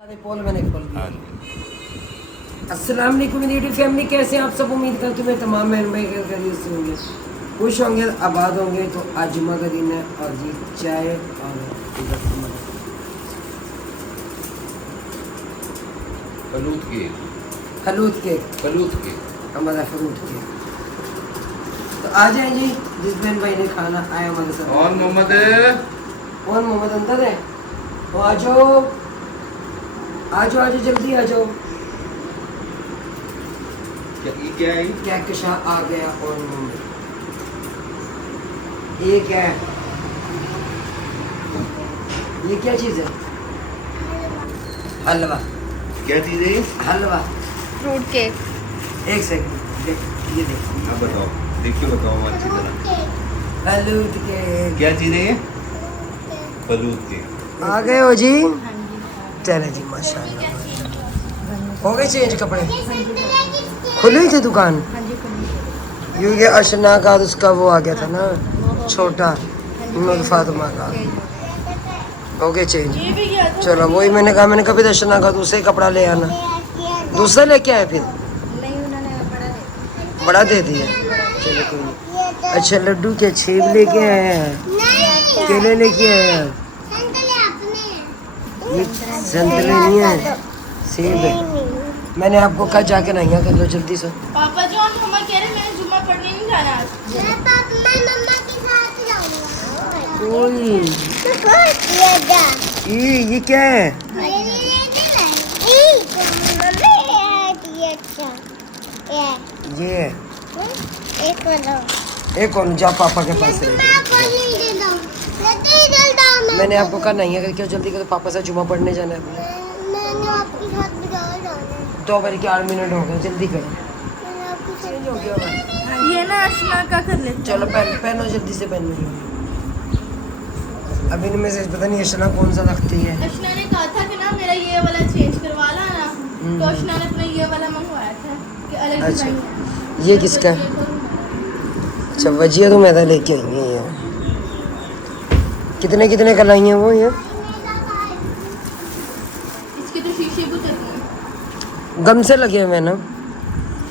मैंने खोल दिया। अस्सलाम वालेकुम मेरी यूट्यूब फैमिली, कैसे हैं आप सब। उम्मीद करती हूँ मैं तमाम बहन भाई खैरियत से होंगे, खुश होंगे, आबाद होंगे। तो आज जुम्मा का दिन है और जी चाय और फलूद के हमारा फलूद के। तो आ जाए जी, जिस बहन भाई ने खाना आया हमारे साथ। कौन मोहम्मद अंदर है? तो आ जाओ आ जाओ जल्दी आ जाओ। क्या है? क्या कशा आ गया। और ये क्या है? ये क्या चीज़ है? हलवा। क्या चीज है? हलवा फ्रूट केक। एक सेकंड ये देखो। आप बताओ, देख के बताओ अच्छी तरह। फलूद के क्या चीज है ये? फलूद के। आ गए हो जी? चले जी माशाल्लाह। हो गए चेंज कपड़े? खुली थी दुकान? यूँ ये अशना का उसका वो आ गया था ना छोटा नूर फातिमा का। हो गए चेंज। चलो वही मैंने कहा, मैंने कभी अशना का दूसरे कपड़ा ले आना। दूसरा लेके आए फिर? बड़ा दे दिया। चलो कोई नहीं। अच्छा लड्डू के सेब लेके आए हैं, केले लेके आए हैं। ये संतरे नहीं है, सेब है। मैंने आपको कहा जाके नैया कर लो जल्दी से। पापा जी और मम्मा कह रहे मैंने जुम्मा पढ़ने नहीं जाना आज। मैं मम्मा के साथ जाऊंगा। ओए ये क्या है? ये एक और जा पापा के पास रह। मैंने आपको कहा नहीं अगर क्यों जल्दी करो, पापा से जुम्मा पढ़ने जाना है अपने। 2 बज के 8 मिनट हो गए, जल्दी करो। चेंज हो गया भाई। ये ना अशना का कर लेते चलो पहनो जल्दी से पहनो। अब इनमें से पता नहीं अशना कौन सा रखती है। अशना ने कहा था कि ना मेरा ये वाला चेंज करवा ला ना, तो अशना ने अपना ये वाला मंगवाया था कि अलग अच्छा, डिजाइन है। ये किसका है? अच्छा वजिया तो मैदा लेके आई है ये। कितने कितने का लाई है वो ये? इसके तो शीशे भी उतरते हैं। गम से लगे हुए ना,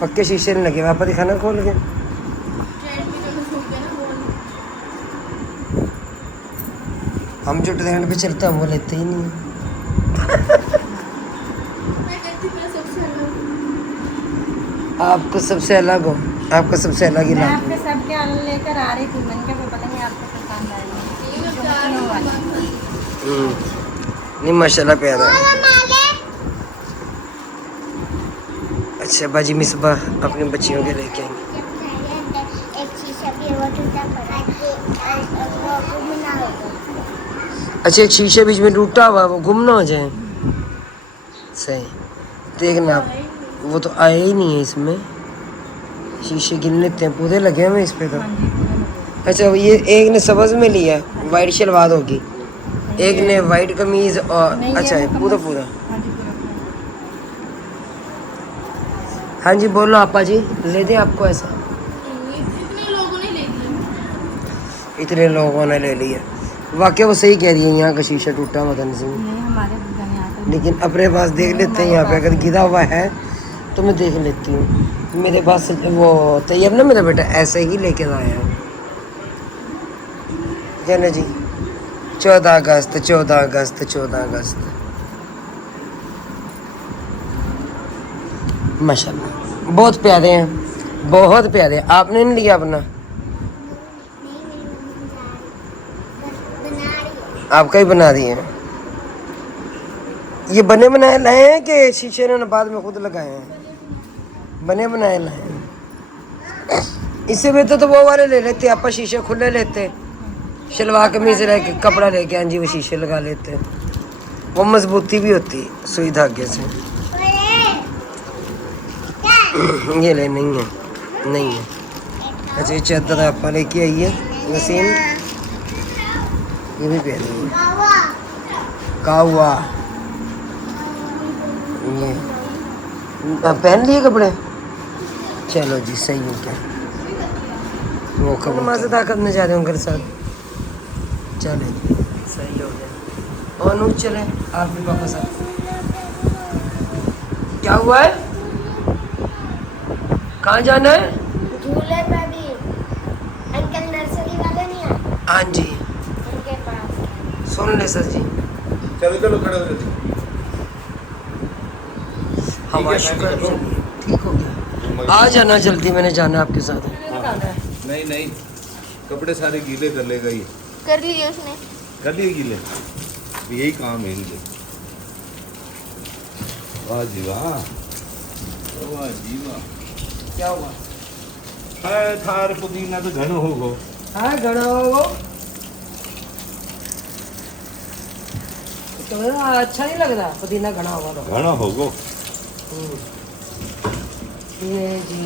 पक्के शीशे नहीं लगे। आप दिखाना खोल के। ट्रेंड भी तो छूट गया ना वो। हम जो ट्रेंड पे चलते हैं वो लेते ही नहीं है। मैं कहती हूँ मेरा सबसे अलग। आपको सबसे अलग हो, आपका सबसे अलग ही मैं लाग आपके सबके अलग लेकर आ रही थी, मैंने कहा पता नहीं आपको पसंद आएगी। ये मैं प्यार नहीं वाला। नहीं माशाल्लाह प्यारा है। अच्छा बाजी मिसबा अपनी बच्चियों के लेके आएंगे। अच्छा एक शीशे बीच में टूटा हुआ है, वो गुम ना हो जाए। सही देखना आप, वो तो आया ही नहीं है इसमें। शीशे गिन लेते हैं, पूरे लगे हुए इस पे तो। अच्छा ये एक ने सब्ज में लिया, वाइट शलवार होगी, एक ने वाइट कमीज और अच्छा है पूरा पूरा। हाँ जी बोलो आपा जी, ले दें आपको ऐसा? इतने लोगों ने ले लिया। इतने लोगों ने ले लिया। वाकई वो सही कह रही है, यहाँ का शीशा टूटा हुआ था नहीं, नहीं हमारे बुढ़ा ने आकर लेकिन अपने पास देख लेते हैं। यहाँ पे अगर गिरा हुआ है तो मैं देख लेती हूँ। मेरे पास वो तैयब ना मेरा बेटा ऐसे ही लेके आया है। क्या ना जी 14 अगस्त 14 अगस्त 14 अगस्त माशाल्लाह बहुत प्यारे हैं, बहुत प्यारे। आपने नहीं लिया अपना? आपका ही बना दिए हैं। ये बने बनाए लाए हैं कि शीशे ने बाद में खुद लगाए हैं? बने बनाए लाए हैं। इससे बेहतर तो वो वाले ले लेते, आप शीशे खुले लेते, शलवार कमीज रह के कपड़ा लेके हाँ जी वो शीशे लगा लेते, वो मजबूती भी होती सुई धागे से। ये ले नहीं है, नहीं है। अच्छा ये चादर आप लेके आई है नसीम, ये भी पहनी है कावा। ये पहन लिए कपड़े? चलो जी सही है। क्या वो कब नमाज अदा करने जा रहे हो घर साथ? चले सही हो गया। और नूर चले आप भी पापा साथ। क्या हुआ है? कहाँ जाना है? झूले पे भी अंकल नर्सरी वाले नहीं आए हाँ जी उनके पास। सुन ले सर जी। चलो चलो खड़े हो जाओ। हवा शुक्र ठीक हो गया। आ जाना जल्दी, मैंने जाना आपके साथ। नहीं नहीं, कपड़े सारे गीले कर लेगा ये। कर लिए उसने। कर लिए गीले, यही काम है इनके। वाह जी वाह, वाह जी वाह। क्या हुआ? है थार पुदीना तो घनो होगो। हाँ घना हो तो अच्छा नहीं लग रहा पुदीना घना होगा तो। घनो होगो। ये जी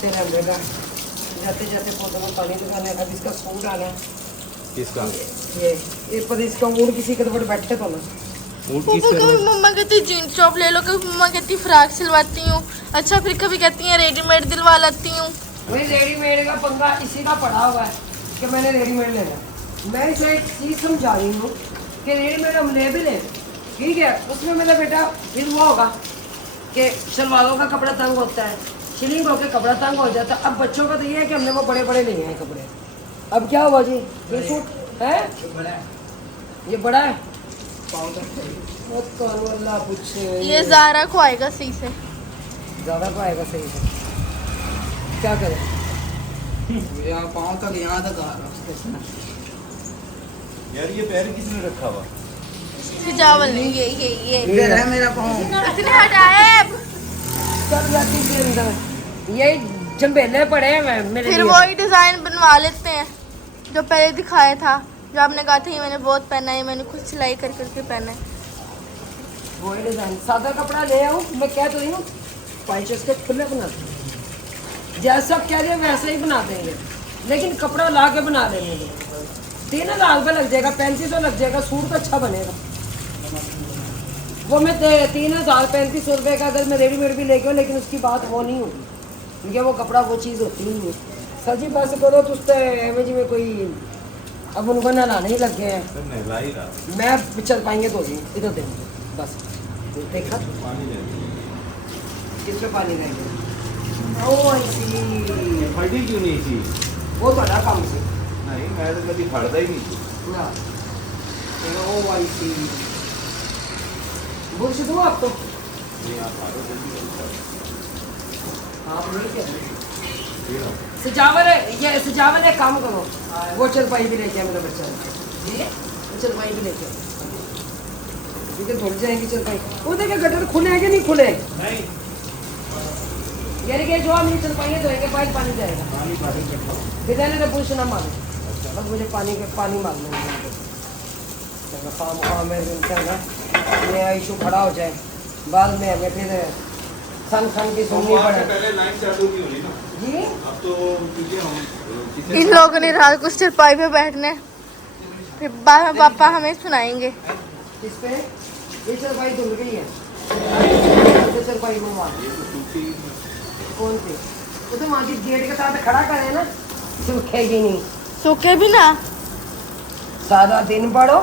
तेरा बेटा जाते जाते पौधों में पानी लगाने अब इसका सूट आ गया। किसका? ये पर इसका ऊँट किसी के ऊपर बैठे तो ना। ऊँट पापा किसका? कभी मम्मा कहती जीन्स टॉप ले लो, कभी मम्मा कहती फ्रॉक सिलवाती हूँ। अच्छा फिर कभी कहती हैं रेडीमेड दिलवा लाती हूँ। वही रेडीमेड का पंगा इसी का पड़ा हुआ है कि मैंने रेडीमेड लेना। मैं इसे एक चीज़ समझा रही हूँ कि रेडीमेड हम ले भी लें, ठीक है, उसमें मेरा बेटा फिर वो होगा कि शलवारों का कपड़ा तंग होता है, शिलिंग होकर कपड़ा तंग हो जाता है। अब बच्चों का तो ये है कि हमने वो बड़े बड़े लिए हैं कपड़े। अब क्या हुआ जी? ये सूट है, ये बड़ा है। अल्लाह पूछे ये ज़ारा को आएगा सही से। ज़्यादा को आएगा सही से। क्या करें? यहाँ पाँव तक यहाँ तक आ रहा है। यार ये पैर किसने रखा हुआ? चावल नहीं, ये इधर है मेरा पाँव। इतने हटाए। सब जाती के अंदर यही जंबेले पड़े हैं मेरे फिर लिए। वही डिजाइन बनवा लेते हैं जो पहले दिखाया था, जो आपने कहा था ये मैंने बहुत पहना है, मैंने खुद सिलाई कर करके पहना है। वही डिजाइन सादा कपड़ा ले आऊँ, मैं क्या तो रही हूँ पाइचेस के खुले बनाते हैं, जैसा कह रहे हैं वैसा ही बना देंगे, लेकिन कपड़ा ला के बना देंगे। 3000 रुपये लग जाएगा, 3500 लग जाएगा, सूट तो अच्छा बनेगा। वो मैं 3000-3500 रुपये का अगर मैं रेडीमेड भी लेके आऊँ, लेकिन उसकी बात वो नहीं होगी क्योंकि वो कपड़ा वो चीज़ होती नहीं है। सर जी बस करो तो उससे एम जी में कोई अब उनको नहलाने ही लग गए हैं। नहला ही रहा। मैं चल पाएंगे तो जी इधर देंगे बस। देखा पानी दे। किस पे पानी रहेगा? ओ ऐसी फटी क्यों नहीं थी? वो तो काम से नहीं, मैं तो कभी फटता ही नहीं थी। ना ओ ऐसी बुर्श दूँ आपको? ये आप फाड़ो जल्दी जल्दी। आप नहीं क्या सजावट है, ये सजावट है, काम करो वो चरपाई भी लेके आए मेरा बच्चा। ठीक है, चरपाई भी लेके आए, ठीक है, धुल जाएंगी चरपाई। वो देखिए गटर खुले हैं कि नहीं खुले? नहीं, यानी कि जो हम ये चरपाइयाँ धोएंगे पाइप पानी जाएगा। बिजाने तो पुरुष ना मारो, बस मुझे पानी मारना है। काम में नया इशू खड़ा हो जाए, बाद में हमें फिर सन की सुननी पड़े। पहले लाइन चालू नहीं होनी ना जी अब तो, क्योंकि हम इन लोगों ने रात को चरपाई पे बैठने, फिर बाद में पापा हमें सुनाएंगे। किस पे? ये चरपाई धुल गई है, ये चरपाई मंगवा। कौन सी? वो तो माँ जी गेट के साथ खड़ा करे ना, सूखेगी नहीं। सूखे भी ना, सारा दिन पढ़ो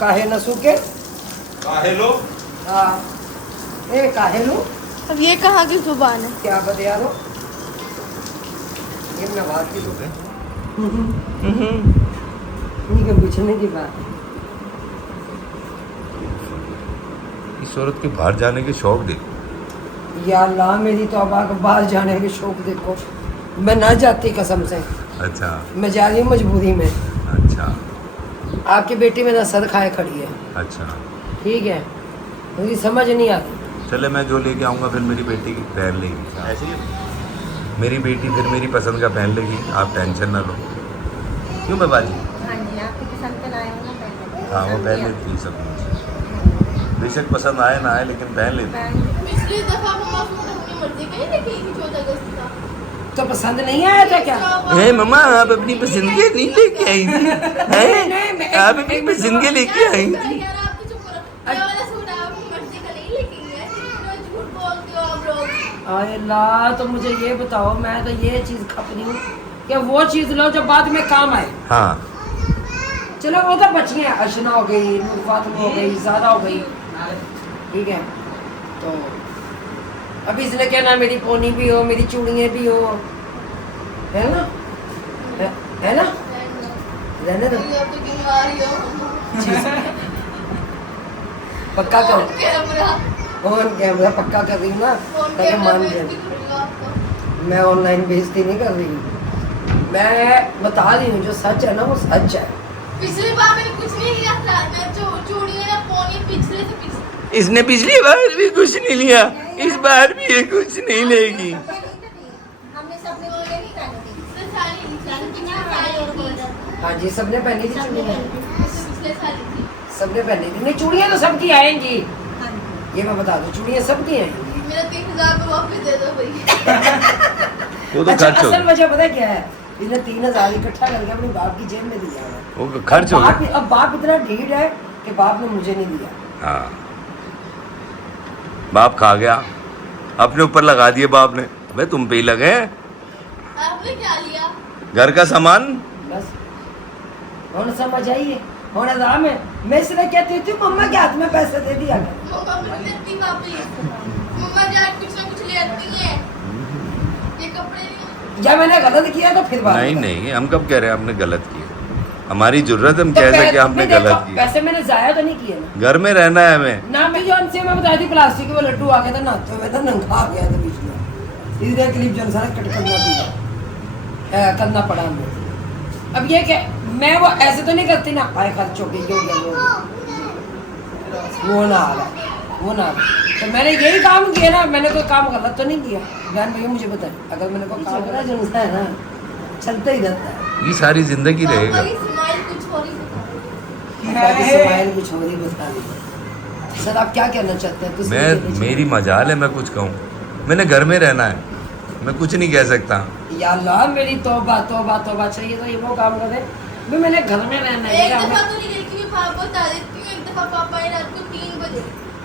काहे न सूखे। काहे लो? हाँ ए काहे लो, अब ये कहाँ की जुबान है? क्या बतिया लो, ये नवाज की बात है। ये पूछने की बात है। इस औरत के बाहर जाने के शौक देखो। या अल्लाह मेरी तो अब बाहर जाने के शौक देखो, मैं ना जाती कसम से। अच्छा मैं जा रही हूँ मजबूरी में। अच्छा आपकी बेटी मेरा सर खाए खड़ी है, अच्छा, ठीक है, मुझे समझ नहीं आती। चले मैं जो लेके आऊँगा फिर मेरी बेटी पहन लेगी। ऐसे ही मेरी बेटी फिर मेरी पसंद का पहन लेगी, आप टेंशन ना लो। क्यों बाबा जी? हाँ जी, आपकी पसंद का लाए हो ना पहले। हाँ वो पहन लेती है सब कुछ, बेशक पसंद आए ना आए लेकिन पहन लेती है। पिछली दफा मम्मा सूट अपनी मर्जी का ही लेके आई थी 14 अगस्त का। तो पसंद नहीं आया था क्या? है मम्मा, आप अपनी पसंद के नहीं लेके आई थी? आप अपनी पसंद के लेके आई थी? यार आप तो चुप करो, ये वाला सूट आप अपनी मर्जी का नहीं लेके आई है, इतना झूठ बोलते हो आप लोग। आय अल्लाह, तो मुझे ये बताओ, मैं तो ये चीज़ खप रही हूँ कि वो चीज़ लो जो बाद में काम आए। हाँ चलो वो तो बची हैं, अशना हो गई, नूर फातिमा हो गई, ज़ारा हो गई, ठीक है, तो अब इसने क्या ना मेरी पोनी भी हो, मेरी चूड़ियाँ भी हो, है ना? है ना? रहने दो। पक्का कर, ऑन कैमरा पक्का कर रही हूँ ना, ताकि मान जाए। मैं ऑनलाइन बेइज्जती नहीं कर रही हूँ, मैं बता रही हूँ जो सच है ना वो सच है। पिछली बार मैंने कुछ नहीं लिया था, मैं चूड़ियाँ या पोनी पिछले से पिछले इसने पिछली बार भी कुछ नहीं लिया, इस बार भी ये कुछ नहीं लेगी। हमने सबने को ये नहीं पहनी थी। पिछले साल ही हाँ जी, सबने पहनी थी चूड़ियाँ, पिछले साल ही थी। सबने पहनी थी। नहीं, चूड़ियाँ तो सबकी आएंगी, हाँ जी। ये मैं बता दूँ, चूड़ियाँ सबकी आएंगी। मेरा 3,000 रुपये वापस दे दो भैया। वो तो अच्छा, खर्च हो असल गया, वजह पता है क्या है? इसने 3,000 इकट्ठा करके अपने बाप की जेब में दिया है। वो खर्च हो गया। अब बाप इतना ढीठ है कि बाप ने मुझे नहीं दिया। हाँ, बाप खा गया, अपने ऊपर लगा दिए बाप ने। अबे तुम पे ही लगे हैं। आपने क्या लिया? घर का सामान। बस ਹੁਣ समझ आइए, ਹੁਣ आराम है। मैं इसलिए कहती थी मम्मा के हाथ में पैसे दे दिया कर। मम्मा कुछ देती वापस। मम्मा जान कुछ ना कुछ ले आती है। ये कपड़े नहीं। या मैंने गलत किया तो फिर बात नहीं बताओ। नहीं, हम कब कह रहे हैं आपने गलत किया? हमारी जरूरत, हम तो कह सके पैसे- आपने देखो, गलत किया। पैसे मैंने जाया तो नहीं किए ना। घर में रहना है हमें। ना मैं जौन से मैं बताई थी प्लास्टिक के वो लड्डू आ गया था, नाचते हुए था, नंगा आ गया था बीच में। इसलिए क्लिप जौन सारा कट करना पड़ा हमें। अब ये क्या, मैं वो ऐसे तो नहीं करती ना, आए खर्च हो गई, ये हो गया, वो ना आ रहा, वो ना आ रहा। तो मैंने यही काम किया ना, मैंने कोई काम गलत तो नहीं किया। बहन भैया मुझे बताए, अगर मैंने कोई काम करा जो है ना, चलता ही रहता है। ये सारी जिंदगी रहेगा। पापा की स्माइल कुछ और ही बता रही पापा की स्माइल कुछ और ही बता दी। सर आप क्या कहना चाहते हैं? कुछ नहीं कहना मैं, मेरी मजाल है मैं कुछ कहूँ? मैंने घर में रहना है, मैं कुछ नहीं कह सकता। चाहते? या अल्लाह मेरी तौबा तौबा तौबा चाहिए तो ये वो काम करे भी मैंने घर में रहना है। एक क्या दफा मैं- तो नहीं गई थी, मैं पापा बता देती हूँ। एक दफा पापा आए रात को 3 बजे।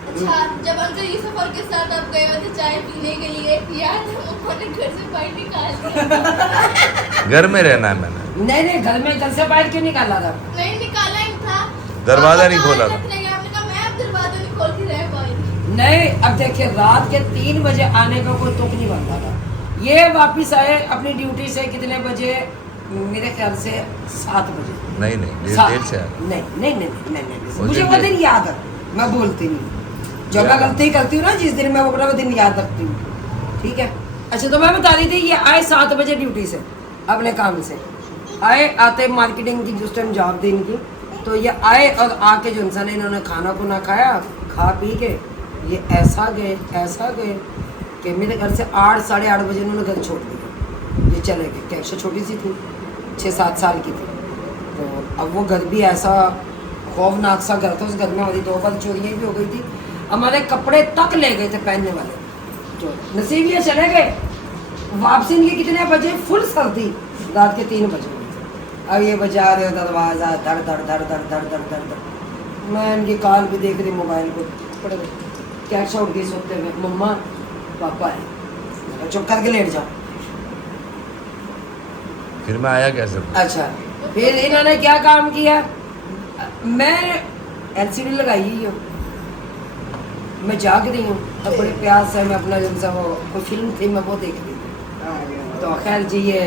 अच्छा, जब अंकल ये सफर के साथ आप गए हुए थे चाय पीने के लिए, याद है मम्मा ने घर से बाहर निकाल दिया। घर में रहना है मैंने। नहीं नहीं, घर से बाहर क्यों निकाला था? नहीं निकाला ही था। दरवाजा पापा नहीं खोला था। रख लेंगे, आपने कहा मैं अब दरवाजा नहीं खोल के रह पाऊंगी। नहीं, अब देखिए रात के 3 बजे आने का कोई तुक नहीं बनता था। ये वापिस आए अपनी ड्यूटी से कितने बजे? मेरे ख्याल से 7 बजे। नहीं नहीं, देर से आया। नहीं नहीं नहीं नहीं नहीं, वो मुझे दिन वो दिन याद है, मैं बोलती नहीं। जब मैं गलती करती हूँ ना जिस दिन, मैं वो दिन याद रखती हूँ। ठीक है, अच्छा तो मैं बता रही थी, ये आए 7 बजे ड्यूटी से अपने काम से आए, आते मार्केटिंग की जिस टाइम जॉब थी इनकी, तो ये आए और आके जो इंसान इन्होंने खाना खुना खाया, खा पी के ये ऐसा गए कि मेरे घर से 8 साढ़े 8 बजे इन्होंने घर छोड़ दिया। ये चले गए, कैसे छोटी सी थी, 6-7 साल की थी। तो अब वो घर भी ऐसा खौफनाक सा घर था, उस घर में हमारी 2 बार चोरियाँ भी हो गई थी। हमारे कपड़े तक ले गए थे पहनने वाले, जो नसीब ये चले गए। वापसी इनकी कितने बजे? फुल सर्दी, रात के 3 बजे। अब ये बजा रहे हो दरवाज़ा, धड़ धड़ धड़ धड़ धड़ धड़ धड़ धड़। मैं इनकी कॉल भी देख रही मोबाइल को, पड़े क्या उठ गई सोते हुए, मम्मा पापा है, चुप करके लेट जाओ। फिर मैं आया कैसे? अच्छा, फिर इन्होंने क्या काम किया? मैं LCD लगाई हुई हूँ, मैं जाग रही हूँ, अब बड़े प्यार से मैं अपना जो सा वो कोई फिल्म थी मैं वो देख रही थी। तो खैर जी ये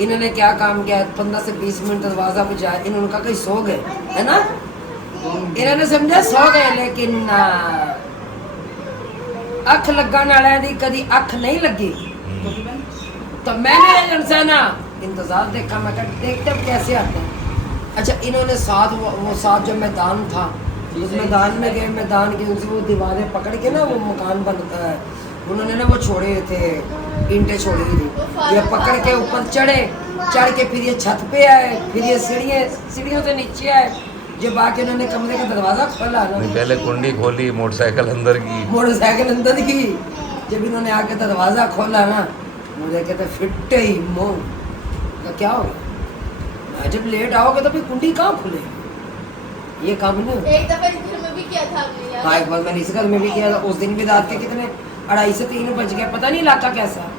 इन्होंने क्या काम किया, 15 से 20 मिनट दरवाज़ा बजाया, इन्होंने कहा कहीं सो गए है ना, इन्होंने समझा सो गए, लेकिन अख लगन वाले दी कभी अख नहीं लगी। तो मैंने जो सा ना इंतजार देखा, मैं कहा देखते अब कैसे आते हैं। अच्छा, इन्होंने साथ वो साथ जो मैदान था, उस मैदान में गए, मैदान के उनसे वो दीवारें पकड़ के ना वो मकान बनता है, उन्होंने ना वो छोड़े थे, ईंटें छोड़ी थी, ये पकड़ के ऊपर चढ़ के फिर ये छत पे आए, फिर ये सीढ़ियों से नीचे आए। जब आके उन्होंने कमरे का दरवाज़ा खोला ना, नहीं, पहले कुंडी खोली, मोटरसाइकिल अंदर की। मोटरसाइकिल अंदर की। जब इन्होंने आके दरवाज़ा खोला ना, मुझे कहते फिट ही मुँह का क्या हो गया, जब लेट आओगे तो फिर कुंडी कहाँ खुलेगी, ये काम नहीं होता। एक दफा इस घर में भी किया था आपने याद? हाँ, एक बार मैंने इस घर में भी किया था, उस दिन भी रात के कितने 2:30 से 3 बज गए, पता नहीं इलाका कैसा है।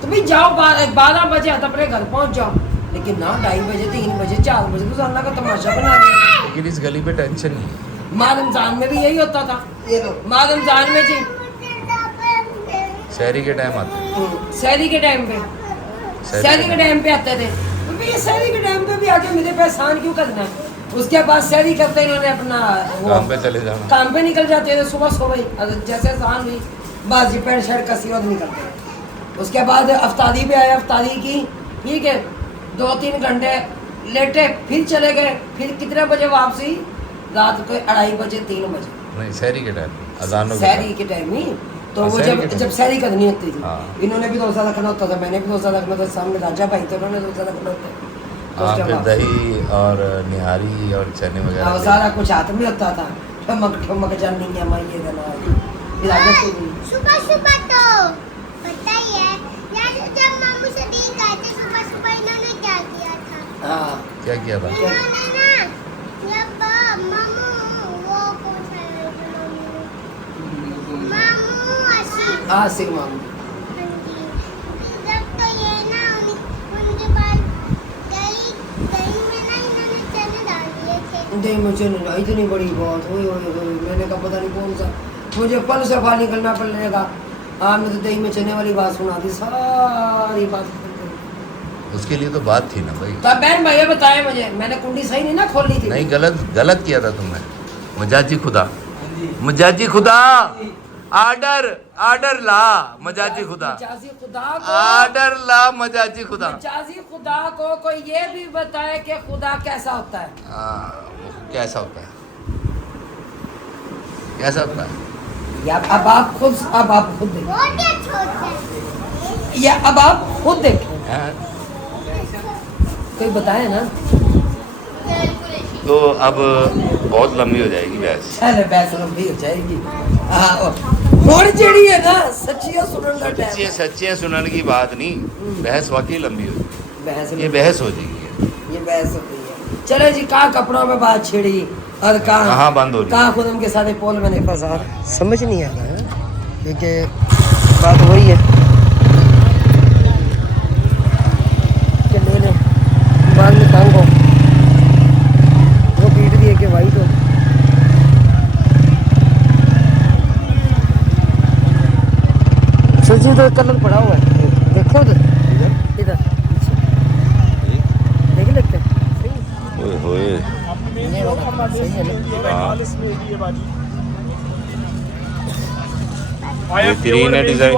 तो भाई जाओ 12 बजे तो अपने घर पहुंच जाओ, लेकिन ना 2:30 बजे 3 बजे 4 बजे तो अल्लाह का तमाशा बना दिया। लेकिन इस गली पे टेंशन नहीं है। माँ रमजान में भी यही होता था, ये लो माँ रमजान में जी शहरी के टाइम आते हैं। शहरी के टाइम पे शहरी के टाइम पे आते थे। तो भैया शहरी के टाइम पे भी आके मुझे परेशान क्यों करना है? उसके बाद शहरी करते इन्होंने अपना वो काम पे चले जाना। काम पे निकल जाते थे सुबह सुबह ही, जैसे शाम हुई बस जी पैंट शर्ट कसी और निकलते। उसके बाद अफ्तारी पे आए, अफ्तारी की, ठीक है, 2-3 घंटे लेटे, फिर चले गए। फिर कितने बजे वापसी? रात को 2:30 बजे 3 बजे। नहीं शहरी के टाइम अजानों के शहरी के टाइम ही तो हाँ, वो शहरी जब के टाइम। जब शहरी करनी होती थी, हाँ। इन्होंने भी रोजा रखना होता था, मैंने भी रोजा रखना था, सामने राजा भाई थे उन्होंने रोजा रखना होता था। तो हाँ उसके फिर बाद- दही और निहारी और चने हाँ, वगैरह सारा कुछ हाथ में होता था। ठमक जानी है मैं ये देना फिर आगे तो सुबह सुबह तो पता ही है यार, जब मामू से दी गए थे सुबह सुबह इन्होंने क्या किया था? हाँ क्या किया था? इन्होंने ना जब मामू वो कौन सा है मामू आसिफ, आसिफ मामू हाँ जी, जब तो ये ना उनके पास दही दही में ना इन्होंने चने डाल दिए थे। दही मुझे नहीं इतनी बड़ी बात हुई मैंने कहा पता नहीं कौन सा मुझे पल से बाहर निकलना पड़ेगा। आपने तो दही में चने वाली बात सुना दी सारी बात। उसके लिए तो बात थी ना भाई। तब बहन भैया बताए मुझे, मैंने कुंडी सही नहीं ना खोली थी। नहीं गलत किया था तुमने। मजाजी खुदा आर्डर ला मजाजी खुदा मजाजी खुदा को आर्डर ला मजाजी खुदा। मजाजी खुदा को कोई ये भी बताए कि खुदा कैसा होता है। कैसा होता है? कैसा होता है? या अब आप खुद देखें, बहुत ही अच्छा होता है। या अब आप खुद देखें, हैं? कोई बताए ना। तो अब बहुत लंबी हो जाएगी बहस। चल बहस लंबी हो जाएगी। और जेड़ी है ना सच्चियां सुनने का टाइम। सच्चियां सुनने की बात नहीं, बहस वाकई लंबी हो बहस ये बहस हो जाएगी। ये बहस हो गई है। चले जी, कहाँ कपड़ों में बात छिड़ी और कहाँ बंद हो रही है? कहाँ खुद उनके साथ पोल मैंने फंसा, समझ नहीं आ रहा है क्योंकि बात वही है कि ले ले बाद में तंग हो वो पीट दिए कि भाई तो सजी तो कलर पड़ा हुआ है, देखो इधर इधर देख लेते हैं। ओए ये वाला सही है ना? ये ग्रीन है डिजाइन।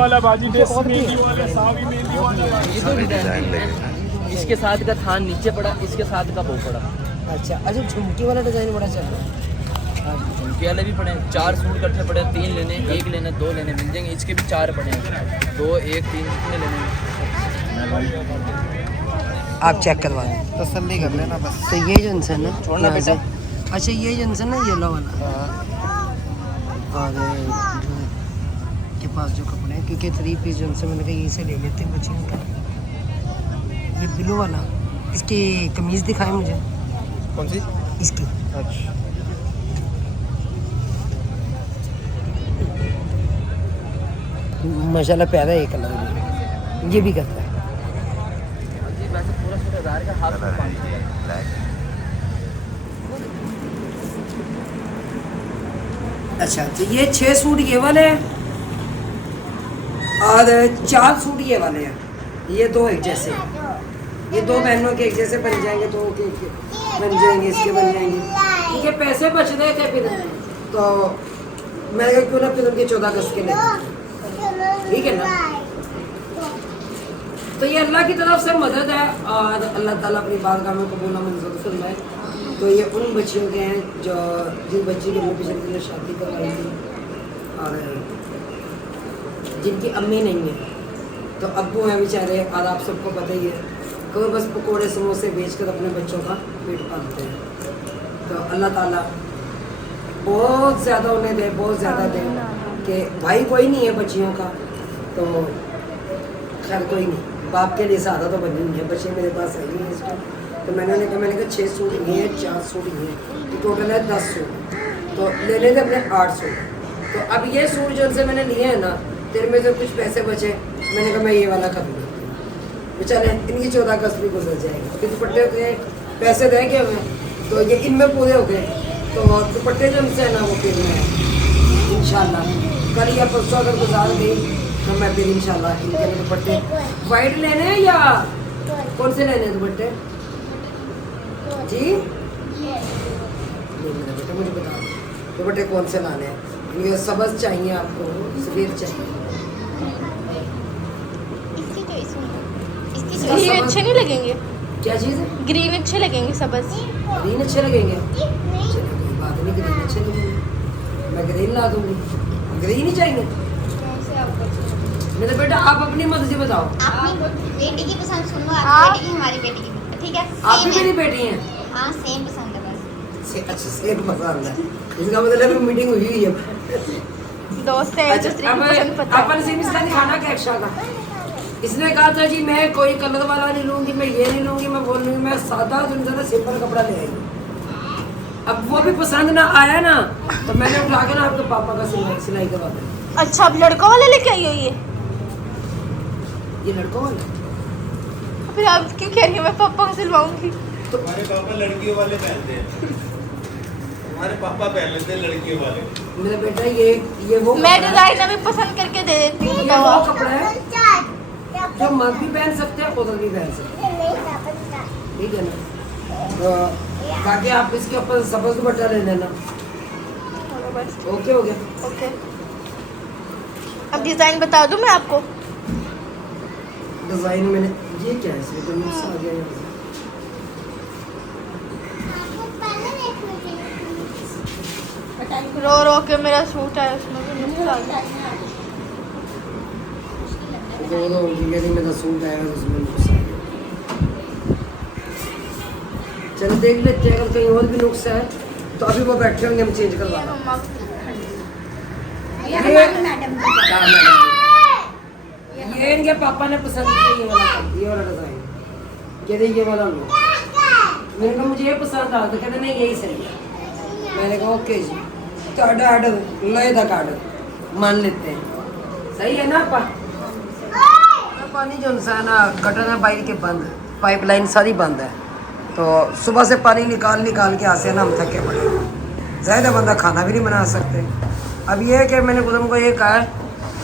डिजाइन लेके इसके साथ का थान नीचे पड़ा, इसके साथ का वो पड़ा। अच्छा झुमकी वाला डिजाइन बड़ा चल रहा है। झुमके वाले भी पड़े हैं, 4 सूट करके पड़े हैं, 3 लेने, 1 लेने, 2 लेने मिल जाएंगे। इसके भी 4 पड़े हैं, 2, 1, 3 कितने लेने आप चेक करवा दें, तसल्ली कर लेना बस। तो ये जो है ना छोड़ना यहाँ से- बेटा। अच्छा ये जो है ना येलो वाला और के पास जो कपड़े हैं क्योंकि 3 पीस जो उनसे मैंने कहा यहीं से ले लेते हैं बच्चों का। ये ब्लू वाला इसकी कमीज़ दिखाए मुझे, कौन सी? इसकी अच्छा माशाल्लाह प्यारा है ये कलर, ये भी करता है। वैसे पूरा सूट 1000 का, हाफ सूट 500 का। अच्छा तो ये 6 सूट ये वाले हैं और 4 सूट ये वाले हैं। ये 2 एक जैसे, ये 2 बहनों के एक जैसे बन जाएंगे, 2 के एक बन जाएंगे, इसके बन जाएंगे। ठीक है, पैसे बच रहे थे फिर तो मैं कहा क्यों ना फिर उनके 14 अगस्त के लिए, ठीक है ना। तो ये अल्लाह की तरफ से मदद है और अल्लाह ताला अपनी बारगाह में कबूल मंजूर फरमाए। तो ये उन बच्चियों के हैं जो जिन बच्ची की पिछले दिनों शादी करवाई थी और जिनकी अम्मी नहीं है, तो अब्बू हैं बेचारे, और आप सबको पता ही है कि वो बस पकोड़े समोसे बेचकर अपने बच्चों का पेट पालते हैं। तो अल्लाह ताला बहुत ज़्यादा उन्हें दे, बहुत ज़्यादा दे कि भाई कोई नहीं है बच्चियों का, तो खैर कोई नहीं, बाप के लिए सहारा तो बनी हुई है। बच्चे मेरे पास आई हैं इस टाइम, तो मैंने 6 सूट लिए हैं, 4 सूट लिए, तो टोटल है 10 सूट, तो ले लेते अपने 8 सूट। तो अब ये सूट जो उनसे मैंने लिए हैं ना, तेरे में से कुछ पैसे बचे, मैंने कहा मैं ये वाला कर लूँ। बेचारे इनकी 14 अगस्त भी गुजर जाएगी, फिर दुपट्टे के पैसे रह गए हुए, तो ये इनमें पूरे हो गए, तो दुपट्टे जो उनसे है ना वो फिर में इंशाल्लाह कल या परसों अगर गुजार गई तो मैं फिर इंशाल्लाह इनके लिए दुपट्टे वाइट लेने हैं या कौन से लेने हैं दुपट्टे जी? नहीं मेरा बेटा मुझे बताओ दुपट्टे कौन से लाने हैं? ये सब्ज़ चाहिए आपको, सफ़ेद चाहिए? इसकी चॉइस होगी। इसकी इसका ग्रीन सब्ज़- अच्छे नहीं लगेंगे? क्या चीज़ है? ग्रीन अच्छे लगेंगे सबस। ग्रीन अच्छे लगेंगे? नहीं चलो कोई बात नहीं, ग्रीन अच्छे लगेंगे, मैं ग्रीन ला दूंगी। ग्रीन ही चाहिए मेरे बेटा, आप अपनी मर्जी बताओ। अपनी बेटी की पसंद सुन लो, आप- आपकी बेटी की हमारी बेटी की, ठीक है? आप भी Same मेरी है। बेटी हैं? हाँ सेम पसंद है बस। अच्छा सेम पसंद है, इसका मतलब मीटिंग हुई हुई है। दोस्त है, एक दूसरे की पसंद पता है। अपन सिर्फ इसका दिखाना क्या एक्स्ट्रा का। इसने कहा था जी मैं कोई कलर वाला नहीं लूंगी, मैं ये नहीं लूंगी, मैं वो लूंगी, मैं सादा ज़्यादा सिंपल कपड़ा ले आएगी। अब वो भी पसंद ना आया ना तो मैंने उठा के ना आपके पापा का सिलाई करवा दी। अच्छा अब लड़कों वाले लेके आई हो ये लड़कों वाला फिर आप क्यों कह रही हो मैं पापा को सिलवाऊंगी? हमारे पापा लड़कियों वाले पहनते हैं, हमारे पापा पहन लेते हैं लड़कियों वाले। मेरा बेटा ये वो मैं कपड़ा है, डिजाइन अभी पसंद करके दे देती हूँ, ये बताओ वो आप। कपड़ा है जो मर्द भी पहन सकते हैं, औरत भी पहन सकते हैं, ठीक है ना? तो बाकी आप इसके ऊपर सब्ज़ दुपट्टा ले लेना। ओके हो गया? ओके अब डिजाइन बता दूँ मैं आपको? डिज़ाइन मैंने ये क्या है, इसमें तो मिक्स आ गया यहाँ से। आपको पहले देखना चाहिए। रो रो के मेरा सूट है उसमें भी नुक्स आ गया। दो इंजीनियरिंग में तो सूट आएगा उसमें नुक्स आ गया। चलो देख लेते हैं, अगर कहीं और भी नुक्स है तो अभी वो बैठे होंगे, हम चेंज करवा देंगे। मम्मा ये इनके पापा ने पसंद किया ये वाला डिज़ाइन, कहते ये वाला लो। मैंने कहा मुझे ये पसंद आता, कहते नहीं यही सही है। मैंने कहा ओके जी, तो ऑर्डर ले तक ऑर्डर मान लेते हैं, सही है ना आपा? पानी जो है ना गटर है बाइक के बंद, पाइपलाइन सारी बंद है, तो सुबह से पानी निकाल के आसे ना हम थके पड़े, ज़्यादा बंदा खाना भी नहीं बना सकते। अब ये है कि मैंने गुलम को ये कहा है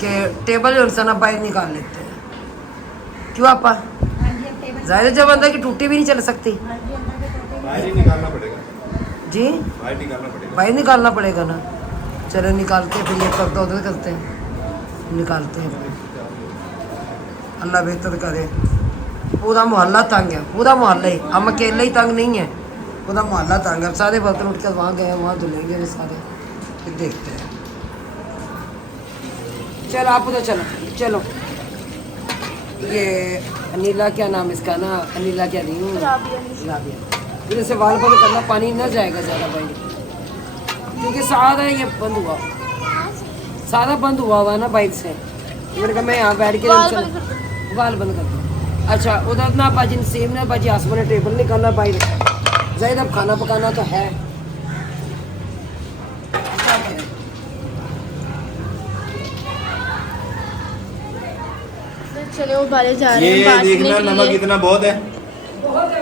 कि टेबल जो है ना बाहर निकाल लेते हैं, क्यों आपा? ज़्यादा जब बंदा की टूटी भी नहीं चल सकती बाहर ही निकालना पड़ेगा, जी, बाहर निकालना पड़ेगा। बाहर निकालना पड़ेगा ना। चलो निकालते हैं, फिर ये पर्दा उधर करते हैं, निकालते हैं फिर। अल्लाह बेहतर करे। पूरा मोहल्ला तंग है, पूरा मोहल्ला ही, हम अकेले ही तंग नहीं है, पूरा मोहल्ला तंग है। सारे बर्तन उठ कर वहाँ गए, वहाँ धुलेंगे वो सारे, फिर देखते हैं। चलो आप उधर चलो चलो। ये अनिला क्या नाम इसका ना, अनिला क्या नहीं हूँ, राबिया। फिर इसे वाल बंद करना, पानी ना जाएगा ज़्यादा पानी, क्योंकि सारा ये बंद हुआ, सारा बंद हुआ हुआ ना बाइक से। मैंने कहा मैं यहाँ बैठ के वाल बंद कर दूँ। अच्छा उधर ना बाजी नसीम ने बाजी आसमान ने टेबल निकालना बाहर, जाहिर अब खाना पकाना तो है। चले उबाले जा रहे हैं ये बांटने देखना के नमक लिए। इतना बहुत है, बहुत है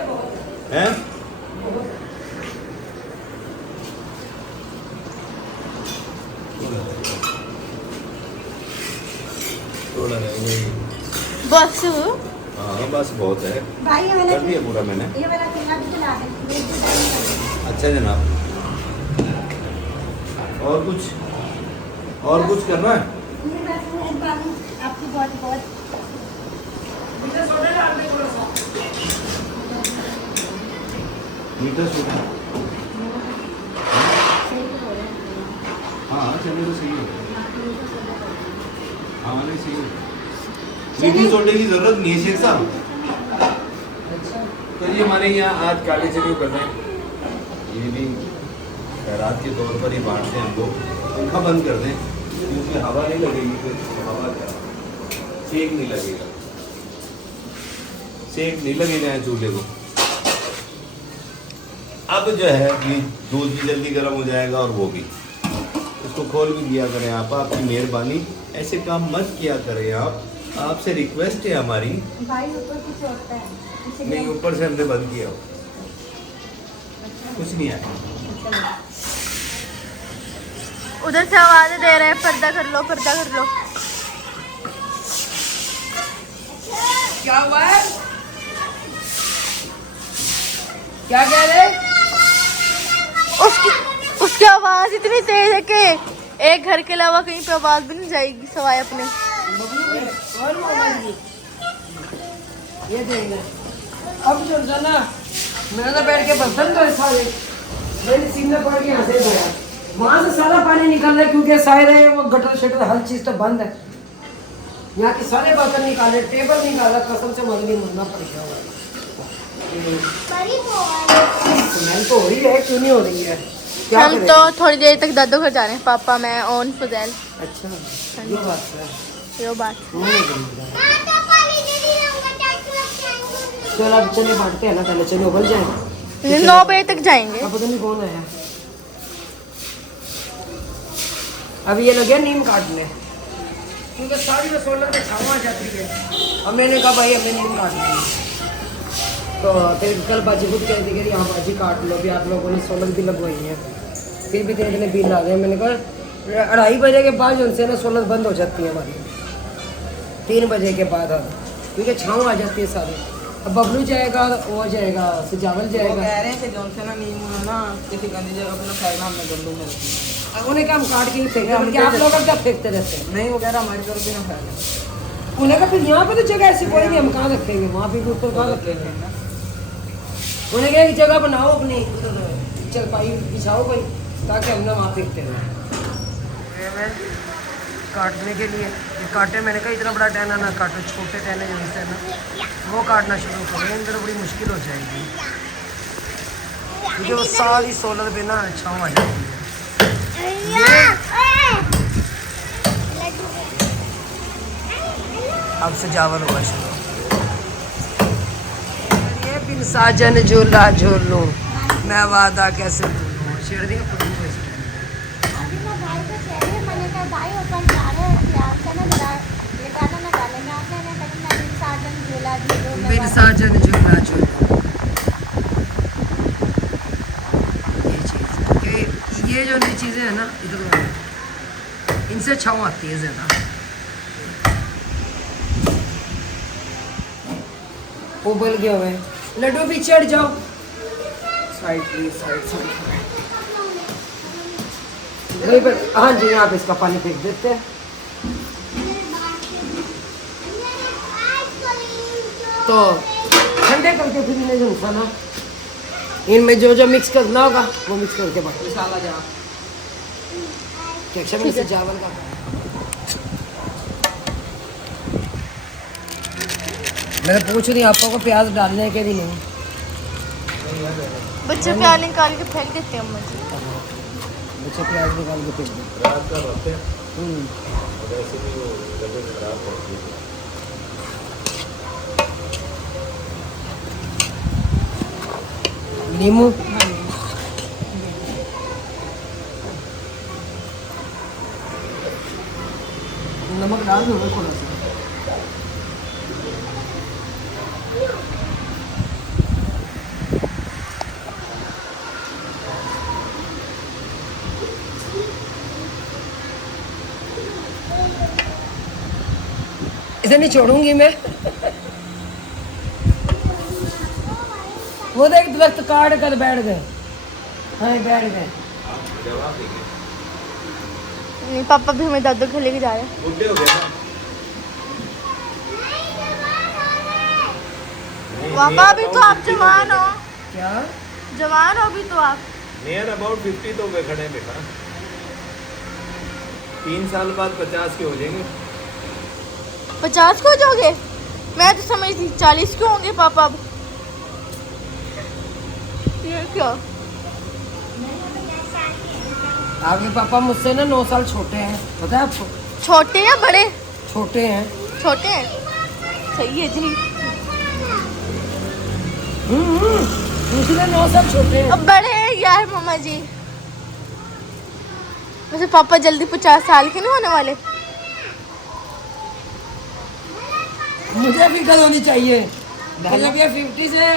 हैं? थोड़ा है, बस हाँ बस बहुत है, भाई ये वाला कर दिया पूरा मैंने। ये वाला चूल्हा भी चला दे। अच्छा जनाब, और कुछ करना है? ये बस बाबू आपकी बहुत बहुत मीठा सूखा, हाँ चलिए तो सही है, हाँ नहीं सही है। मीठी सोडे की जरूरत नहीं है शेख साहब। तो ये हमारे यहाँ आज काले चने कर रहे हैं, ये भी खैरात के तौर पर ही बांटते हैं हम लोग। पंखा बंद कर दें क्योंकि हवा नहीं लगेगी, तो हवा क्या सेक नहीं लगेगा, सेक नहीं लगेगा यहाँ चूल्हे को। अब जो है ये दूध भी जल्दी गर्म हो जाएगा और वो भी, इसको खोल भी दिया करें आप, आपकी मेहरबानी, ऐसे काम मत किया करें आप, आपसे रिक्वेस्ट है हमारी। भाई ऊपर कुछ होता है इसलिए नहीं ऊपर से हमने बंद किया हो, कुछ नहीं आया। उधर से आवाज़ें दे रहे हैं पर्दा कर लो पर्दा कर लो। क्या हुआ है? क्या कह रहे? उसकी आवाज इतनी तेज है कि एक घर के अलावा कहीं पे आवाज भी नहीं जाएगी सवाए अपने। और मोहम्मद जी ये देंगे अब जो ना मैंने तो बैठ के बर्तन धोए सारे, मैंने सीने पड़ के यहाँ से धोया, वहाँ से सारा पानी निकल रहा है क्योंकि शायद है वो गटर शटर हर चीज़ तो बंद है। यहाँ के सारे बर्तन निकाले, टेबल निकाला, कसम से मजबूरी मुड़ना पड़ेगा। स्मेल तो हो रही है, क्यों नहीं हो रही है? क्या हम करें? तो थोड़ी देर तक दादू घर जा रहे हैं, पापा मैं और फजैल। अच्छा ये बात है। ये बात चलो अब चले बांटते हैं ना, पहले चलो उबल जाए। 9 बजे तक जाएंगे। अब पता नहीं कौन आया। अब ये लगे नीम काटने क्योंकि साड़ी में सोलर में छाव आ जाती है। अब मैंने कहा भाई हमें नीम काटनी है, तो फिर कल बाजी खुद कह दी कि यहाँ बाजी काट लो भी, आप लोगों ने सोलर भी लगवाई है। फिर भी इतने बिल आ गए। मैंने कहा 2:30 बजे के बाद उनसे ना सोलर बंद हो जाती है हमारी, 3 बजे के बाद क्योंकि छाँव आ जाती है सारी। अब बबलू जाएगा, वो जाएगा, सिजावल वो जाएगा। कह रहे हैं कि जौन से ना नीम है ना किसी गंदी जगह अपना फेंकना, हमने गंदू में रखी है। अब उन्हें काम काट के ही फेंकते हैं, आप लोग अब क्या फेंकते रहते हैं? नहीं वो कह रहा हमारी तरफ भी ना फेंकना। उन्हें कहा फिर यहाँ पे तो जगह ऐसी कोई नहीं, हम कहाँ रखेंगे? वहाँ पे भी ऊपर कहाँ रखेंगे? उन्हें कहा एक जगह बनाओ अपनी, चरपाई बिछाओ भाई, ताकि हम ना वहाँ फेंकते हैं। काटने के लिए ये काटे, मैंने कहा इतना बड़ा टहना ना काटो, छोटे टहने जो होते हैं ना वो काटना शुरू करो, अंदर बड़ी मुश्किल हो जाएगी क्योंकि वो सारी सोलर पे ना छाँव आ जाती है। अब सजावल होगा शुरू। ये बिन साजन झूला झूलूं मैं वादा कैसे भूलूं, छेड़ दिया खुद को इसने। बिन साजन झूला झूलूं ये चीज़ कि ये जो नई चीज़ें हैं ना इधर इनसे छाँव आती है ज़्यादा। उबल गया हुआ है, लड्डू भी चढ़ जाओ। साइड प्लीज, साइड वहीं पर। हाँ जी यहाँ पे इसका पानी फेंक देते हैं। तो ठंडे करके फिर इन्हें जो खाना इनमें जो जो मिक्स करना होगा वो मिक्स करके बांट मसाला जा कैक्शा में से चावल का। मैं पूछ रही आपको को प्याज डालने के भी नहीं। बच्चे प्याज निकाल के फेंक देते हैं मुझे। बच्चे प्याज निकाल के फेंक दो। रात का वक्त है और ऐसे भी वो तबीयत खराब होती है। नींबू नमक डाल दो थोड़ा सा। इसे नहीं छोड़ूंगी मैं। वो देख दरख्त काट कर बैठ गए। हाँ बैठ गए। जवाब देंगे। पापा भी हमें दादू घर लेके जा रहे हैं। बुढ़े हो गए ना। पापा अभी तो आप जवान हो। क्या जवान हो अभी तो आप। नियर अबाउट 50 तो वे खड़े हैं बेटा। 3 साल बाद 50 के हो जाएंगे। 50 को हो जाओगे? मैं तो समझती 40 के होंगे पापा अब। ये क्या? आपके पापा मुझसे ना 9 साल छोटे हैं, पता है आपको? छोटे या बड़े? छोटे हैं। छोटे हैं, सही है जी। दूसरे 9 साल छोटे हैं। अब बड़े हैं यार मामा जी। वैसे पापा जल्दी 50 साल के नहीं होने वाले? मुझे फिक्र होनी चाहिए। जब ये 50 से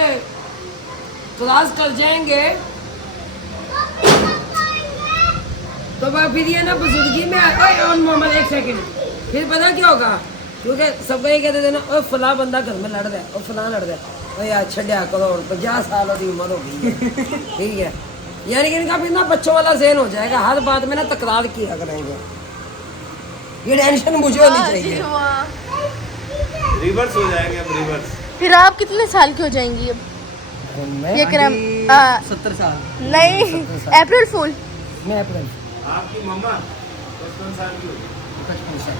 क्रॉस कर जाएंगे तो फिर ये ना बुजुर्गी में मोहम्मद एक सेकंड फिर पता क्या होगा, क्योंकि सब ये कहते थे ना ओ फला बंदा घर में लड़ रहा है, ओ फला लड़ रहा है, ओ यार छड्या करो, 50 साल की उम्र हो गई है। ठीक है, यानी कि इनका भी ना बच्चों वाला ज़हन हो जाएगा, हर बात में ना तकरार किया करेंगे। ये टेंशन मुझे होनी चाहिए। रिवर्स हो जाएंगे हम, रिवर्स। फिर आप कितने साल की हो जाएंगी अब? ये क्रम 70 साल। नहीं, अप्रैल फूल। मैं अप्रैल आपकी मम्मा 55 साल की होगी, 55 साल।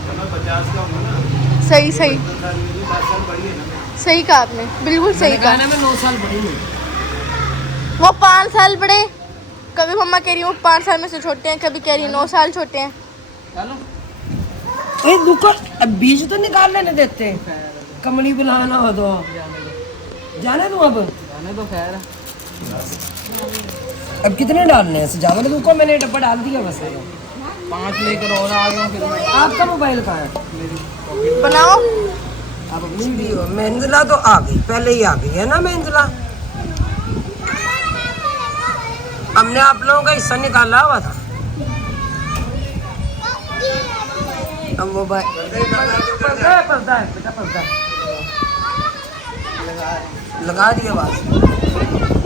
तो मैं 50 का हूँ ना। सही सही 55 साल की होगी, 5 साल बड़ी है ना। सही कहा आपने, बिल्कुल सही मैंने कहा। कहा ना मैं 9 साल बड़ी हूँ। वो 5 साल बड़े, कभी मम्मा कह रही हूँ 5 साल में से छोटे हैं, कभी कह रही है 9 साल छोटे हैं। चलो ओए रुको, अब बीज तो निकाल लेने देते हैं, कमली बुलाना हो तो जाने दो। अब जाने तो खैर है। अब कितने डालने हैं? ज़्यादा तो रुको, मैंने डब्बा डाल दिया बस। 5 लेकर और आ गया हूँ फिर मैं। आपका मोबाइल कहाँ है? बनाओ। अब वीडियो मंजिला तो आ गई, पहले ही आ गई है ना मंजिला। हमने आप लोगों का हिस्सा निकाला हुआ था। अब मोबाइल पर्दा है बेटा, पर्दा लगा दिया बात।